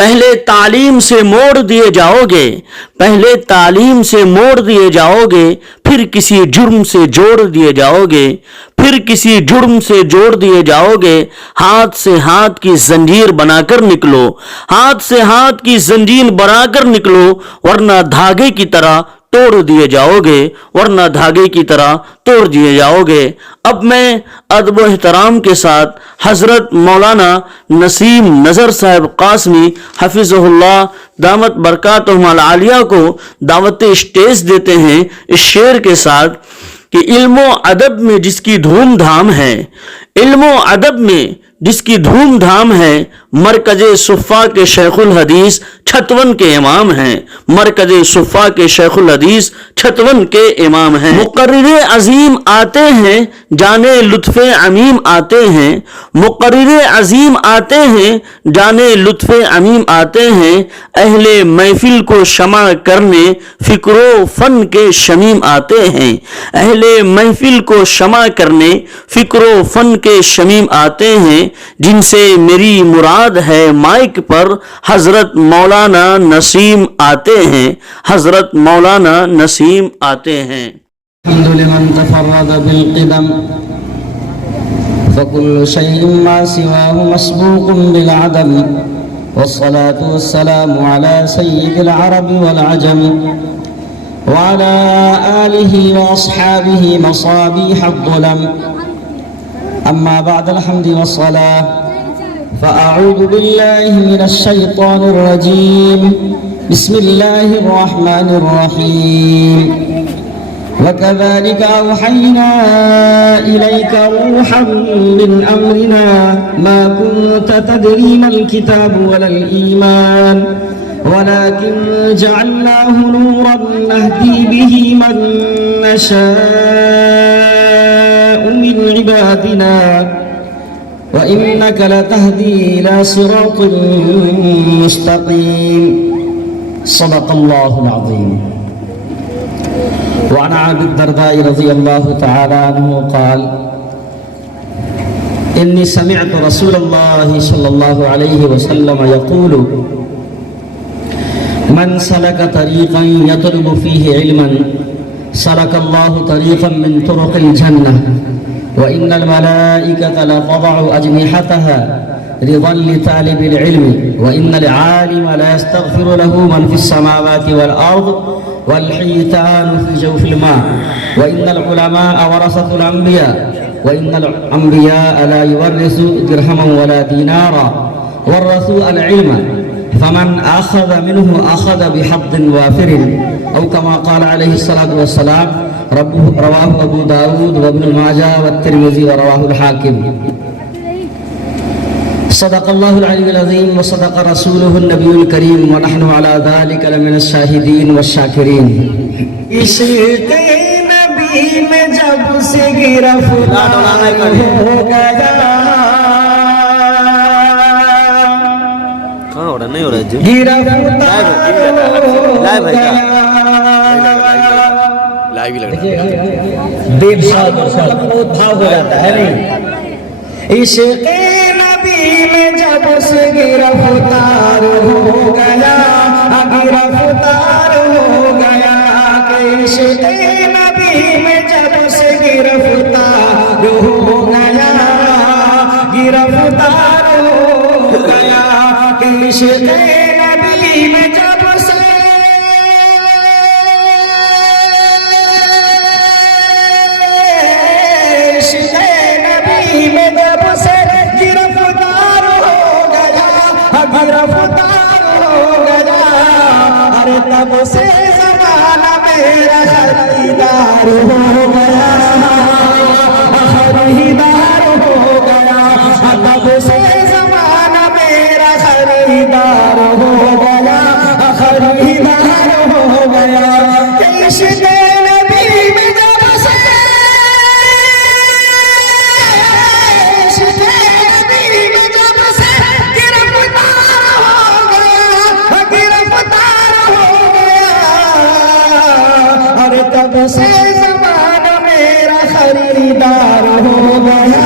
پہلے تعلیم سے موڑ دیے جاؤ گے، پہلے تعلیم سے موڑ دیے جاؤ گے، پھر کسی جرم سے جوڑ دیے جاؤ گے، پھر کسی جرم سے جوڑ دیے جاؤ گے۔ ہاتھ سے ہاتھ کی زنجیر بنا کر نکلو، ہاتھ سے ہاتھ کی زنجیر بنا کر نکلو، ورنہ دھاگے کی طرح توڑ دیے جاؤ گے، ورنہ دھاگے کی طرح توڑ دیے جاؤ گے۔ اب میں ادب و احترام کے ساتھ حضرت مولانا نسیم نظر صاحب قاسمی حفظہ اللہ دامت برکاتہم العالیہ کو دعوت اسٹیج دیتے ہیں اس شعر کے ساتھ کہ علم و ادب میں جس کی دھوم دھام ہے، علم و ادب میں جس کی دھوم دھام ہے، مرکز صفا کے شیخ الحدیث چھتون کے امام ہیں، مرکز صفا کے شیخ الحدیث چھتون کے امام ہیں۔ مقرر عظیم آتے ہیں جانے لطف عمیم آتے ہیں، مقرر عظیم آتے ہیں جانے لطف عمیم آتے ہیں، اہل محفل کو شمع کرنے فکر و فن کے شمیم آتے ہیں، اہل محفل کو شمع کرنے فکر و فن کے شمیم آتے ہیں، جن سے میری مراد ہے مائک پر حضرت مولانا نسیم آتے ہیں، حضرت مولانا نسیم آتے ہیں۔ الحمد لمن تفرد بالقدم فكل شيء ما سواه مسبوق بالعدم، والصلاة والسلام على سيد العرب والعجم وعلى آله وأصحابه مصابيح الظلم، أما بعد الحمد والصلاة فأعوذ بالله من الشيطان الرجيم، بسم الله الرحمن الرحيم، وكذلك أوحينا إليك روحا من أمرنا ما كنت تدري ما الكتاب ولا الإيمان ولكن جعلناه نورا نهدي به من نشاء من عبادنا وإنك لتهدي إلى صراط مستقيم، صدق الله العظيم۔ وعن أبي الدرداء رضي الله تعالى عنه قال: إني سمعت رسول الله صلى الله عليه وسلم يقول: من سلك طريقا يطلب فيه علما سلك الله طريقا من طرق الجنة، وإن الملائكة لتضع أجنحتها رضا لطالب العلم، وإن العالم لا يستغفر له من في السماوات والأرض والحيتان في جوف الماء، وإن العلماء ورثة الأنبياء، وإن الأنبياء لا يورثوا درهما ولا دينارا ورثوا العلم، فمن أخذ منه أخذ بحظ وافر، أو كما قال عليه الصلاة والسلام، رواه أبو داود وابن ماجه والترمذي ورواه الحاكم۔ صدق الله العلي العظيم وصدق رسوله النبي الكريم، ونحن على ذلك لمن الشاهدين والشاكرين۔ عشق نبی میں جب سے گرفتار ہو گیا، دیر سال بہت بھاؤ ہو جاتا ہے نہیں۔ عشق نبی میں جب سے گرفتار ہو گیا، گرفتار ہو گیا، کہ عشق نبی میں جب سے گرفتار ہو گیا، گرفتار ہو گیا، کہ عشق نبی میں جب سے گرفتار ہو گیا، ارے تب سے زمانہ میرا خریدار ہو گیا، خریدار ہو گیا، تب سے زمانہ میرا خریدار ہو گیا، خریدار ہو گیا، کہ عشق نبی میں جب سے تب سے زمانہ میرا خریدار ہو گیا،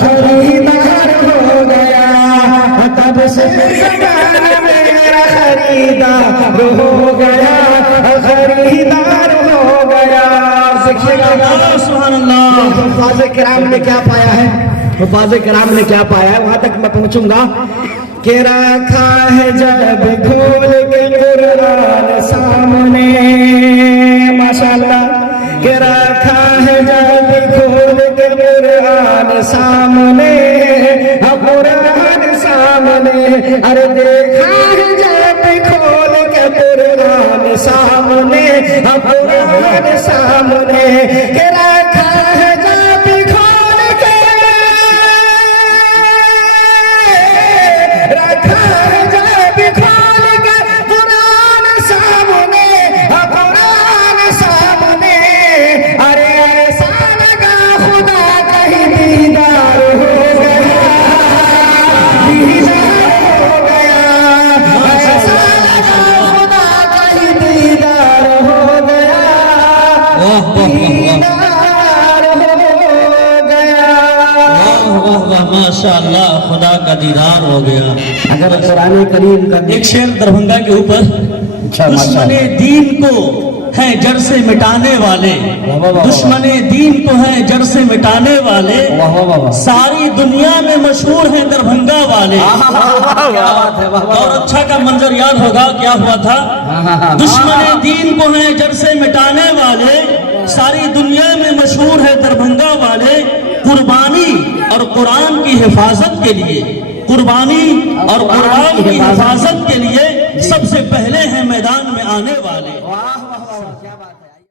خریدار ہو گیا، تب سے زمانہ دیدار ہو گیا، خریدار ہو گیا۔ سبحان اللہ۔ حفاظ کرام نے کیا پایا ہے؟ حفاظ کرام نے کیا پایا ہے؟ وہاں تک میں پہنچوں گا کہ رکھا ہے جب کھول کے قرآن سامنے، ماشاءاللہ، کہ رکھا ہے جب کھول کے قرآن سامنے، قرآن سامنے، ارے دیکھا ہے جب کھول کے قرآن سامنے، قرآن سامنے، کہ رکھا ہے جب کھول کے، رکھا ہے جب کھول کے قرآن سامنے، قرآن سامنے، ارے ایسا لگا خدا کہیں دیدار ہو گیا، دیدار ہو گیا، ایسا لگا خدا کہیں دیدار ہو گیا، دیدار ہو گیا۔ واہ واہ ماشاءاللہ، خدا کا دیدار ہو گیا۔ اگر قرآن کریم کا ایک شعر دربھنگا کے اوپر، دشمن دین کو ہے جڑ سے مٹانے والے، دشمن دین کو ہے جڑ سے مٹانے والے، ساری دنیا میں مشہور ہیں دربھنگا والے۔ اور اچھا کا منظر یاد ہوگا کیا ہوا تھا؟ دشمن دین کو ہے جڑ سے مٹانے والے، ساری دنیا میں مشہور ہے دربھنگا والے، قربانی اور قرآن کی حفاظت کے لیے، قربانی اور قرآن کی حفاظت کے لیے سب سے پہلے ہیں میدان میں آنے والے۔